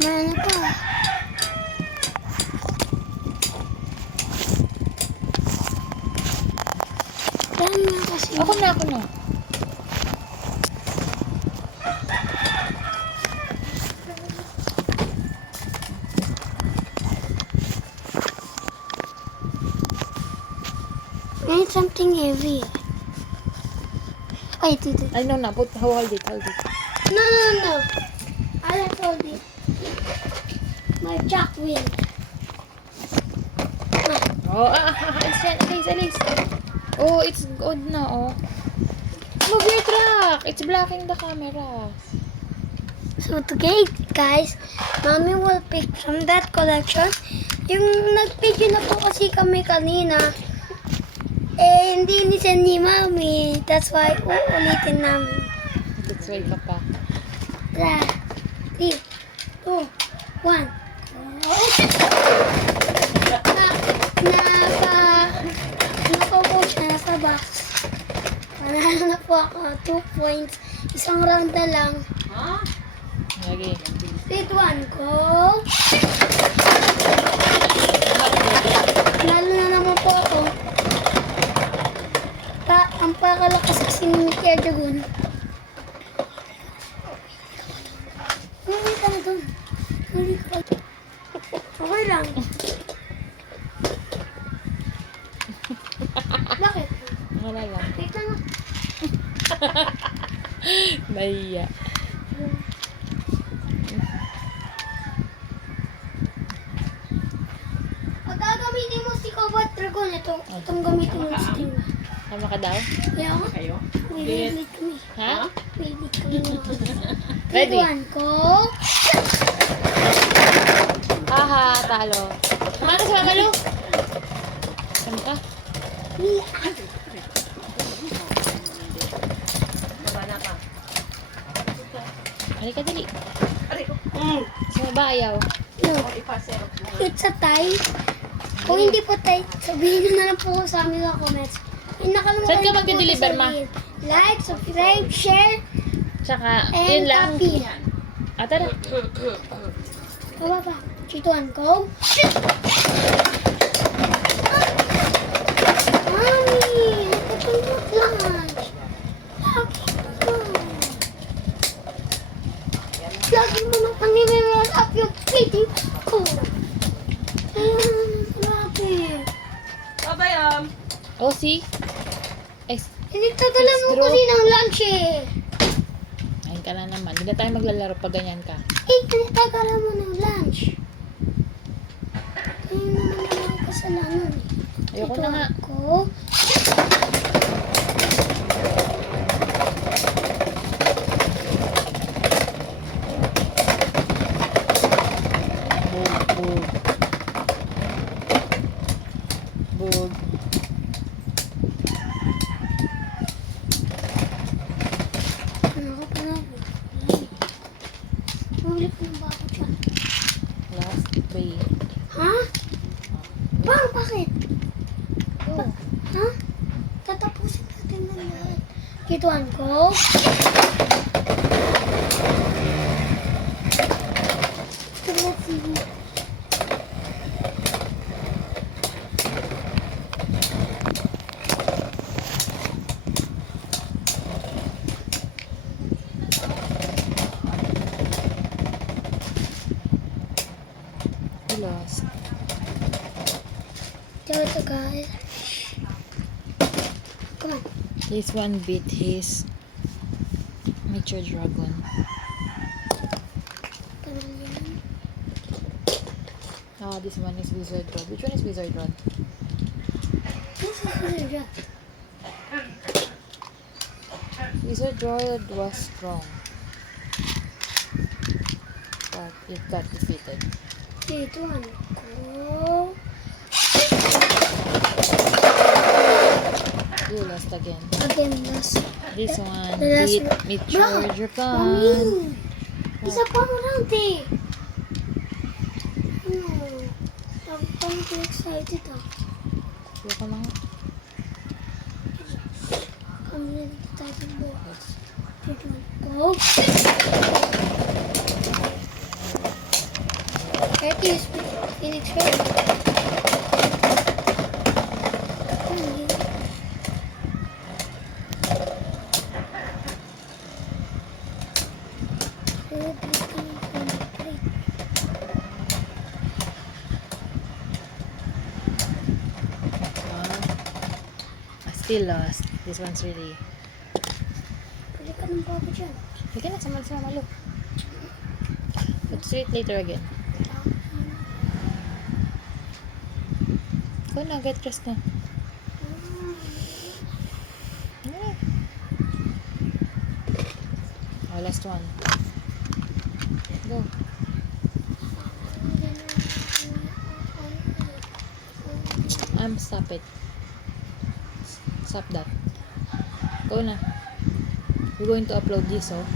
Ano pa? Dami nga kasi. Ako na. I need something heavy. Wait, ito. I know na. Hold it. No. I hold it. My jack wheel. Oh, Alice. Oh, it's good na, oh. Move your truck. It's blocking the camera. So today, guys, Mommy will pick from that collection. Yung nag-video na po kasi kami kanina, hindi ni-send ni Mommy. That's why uulitin namin. That's why ka pa. 3, 2, 1. Ano po siya, nasa box. Panalo na po ako, 2 points. Isang round na lang. Lagi. 3, 2, 1, go! Panalo na naman po ako. Ang pakalakas kasi ni Kuya Jagun. Huli ka na dun. Okay lang. Bakit? Wala lang. Wait lang. Nahiya. Pag gagamitin mo si Cobalt Dragon, itong gamitin mo si Steam. Tama ka daw? Kaya ako, may wait kami. Ha? Wait kami naman. Ready? 3, 2, 1, go! Aha, talo. Kumano sa magalo? Saan ka? Halika dali. Saan ba ayaw? No. It's a tie. Kung hindi po tie, sabihin nyo na lang po sa amin sa comments. Saan ka mag-deliver, ma? Like, subscribe, share, Tsaka, and yun lang. copy. Tara. Baba pa. 3, 2, 1, go! Mami! Natutulog lunch! Lagi mo nang paniniwala up yung kitty ko! Ayan, grabe. Oh, see? Pinagtadala mo Draw. kasi ng lunch eh. Ayun ka na naman. Hindi na tayo maglalaro pag ganyan ka. Pinagtadala mo ng lunch. Ayun naman naman kasalanan eh. Ayoko na nga. Ko. Bug. Bug. Ano ko pa na? Mahulip na ba ako dyan? Last 3. Ha? Bakit? Ha? Tatapusin natin na yan. Kituan ko. Let's see. We lost. Ito guys. Come on. This one beat his Mature Dragon. Ganun yan. This one is Wizard Rod. Which one is Wizard Rod? This is really good. Wizard Rod was strong, but it got defeated. Kituan ko. You lost again. Again, last. This one The last beat one. Mature Dragon. Mami! Isa pa mo round eh. I'm too excited ah. Ayoko na nga. I'm really excited boys. Kituan ko. Excuse me. Phoenix Red. Still lost. This one's really... Pwede ka ng bago dyan. You cannot summon sama, look. Let's do it later again. Go na, get dressed na. Yeah. Oh, last one. Go. Stop it. Stop that. Go na. We're going to upload this, oh.